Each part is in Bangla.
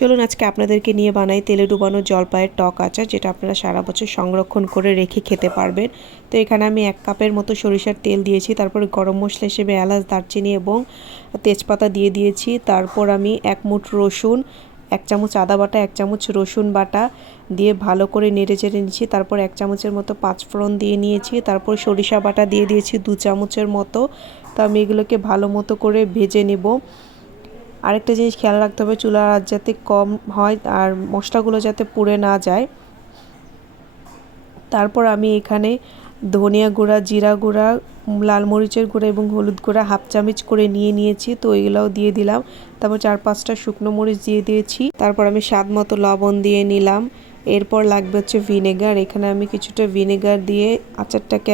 চলুন আজকে আপনাদেরকে নিয়ে বানাই তেলে ডুবানো জলপাইয়ের টক আচার, যেটা আপনারা সারা বছর সংরক্ষণ করে রেখে খেতে পারবেন। তো এখানে আমি 1 কাপের মতো সরিষার তেল দিয়েছি, তারপরে গরম মশলা হিসেবে এলাচ, দারচিনি এবং তেজপাতা দিয়ে দিয়েছি। তারপর আমি 1 মুঠ রসুন, 1 চামচ আদা বাটা, 1 চামচ রসুন বাটা দিয়ে ভালো করে নেড়ে চেড়ে নিচ্ছি। তারপর 1 চামচের মতো পাঁচফোড়ন দিয়ে নিয়েছি। তারপর সরিষা বাটা দিয়ে দিয়েছি 2 চামচের মতো। তো আমি এগুলোকে ভালো মতো করে ভেজে নেব। আরেকটা জিনিস খেয়াল রাখতে হবে, চুলার আঁচ যাতে কম হয় আর মশলাগুলো যাতে পুড়ে না যায়। তারপর আমি এখানে ধনিয়া গুঁড়া, জিরা গুঁড়া, লাল মরিচের গুঁড়া এবং হলুদ গুঁড়া 1/2 চামচ করে নিয়েছি। তো এগুলোও দিয়ে দিলাম। তারপর 4-5টা শুকনো মরিচ দিয়ে দিয়েছি। তারপর আমি স্বাদ মতো লবণ দিয়ে নিলাম। এরপর লাগবে হচ্ছে ভিনেগার। এখানে আমি কিছুটা ভিনেগার দিয়ে আচারটাকে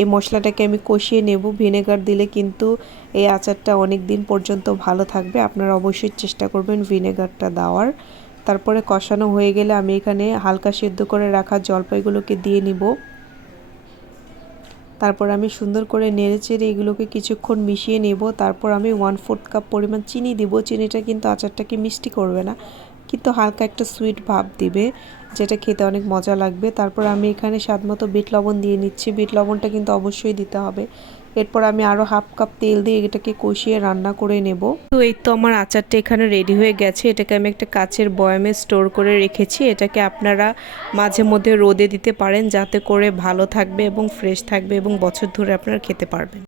এই মশলাটাকে আমি কষিয়ে নেব। ভিনেগার দিলে কিন্তু এই আচারটা অনেক দিন পর্যন্ত ভালো থাকবে। আপনারা অবশ্যই চেষ্টা করবেন ভিনেগারটা দেওয়ার। তারপরে কষানো হয়ে গেলে আমি এখানে হালকা সেদ্ধ করে রাখা জলপাইগুলোকে দিয়ে নিব। তারপর আমি সুন্দর করে নেড়েচেড়ে এগুলোকে কিছুক্ষণ মিশিয়ে নেব। তারপর আমি 1/4 কাপ পরিমাণ চিনি দিব। চিনিটা কিন্তু আচারটাকে মিষ্টি করবে না, কিন্তু হালকা একটা সুইট ভাব দিবে, যেটা খেতে অনেক মজা লাগবে। তারপর আমি এখানে স্বাদমতো বিট লবণ দিয়ে নিচ্ছি। বিট লবণটা কিন্তু অবশ্যই দিতে হবে। এরপর আমি আরও 1/2 কাপ তেল দিয়ে এটাকে কষিয়ে রান্না করে নেব। তো এই তো আমার আচারটা এখানে রেডি হয়ে গেছে। এটাকে আমি একটা কাচের বয়ামে স্টোর করে রেখেছি। এটাকে আপনারা মাঝে মধ্যে রোদে দিতে পারেন, যাতে করে ভালো থাকবে এবং ফ্রেশ থাকবে এবং বছর ধরে আপনারা খেতে পারবেন।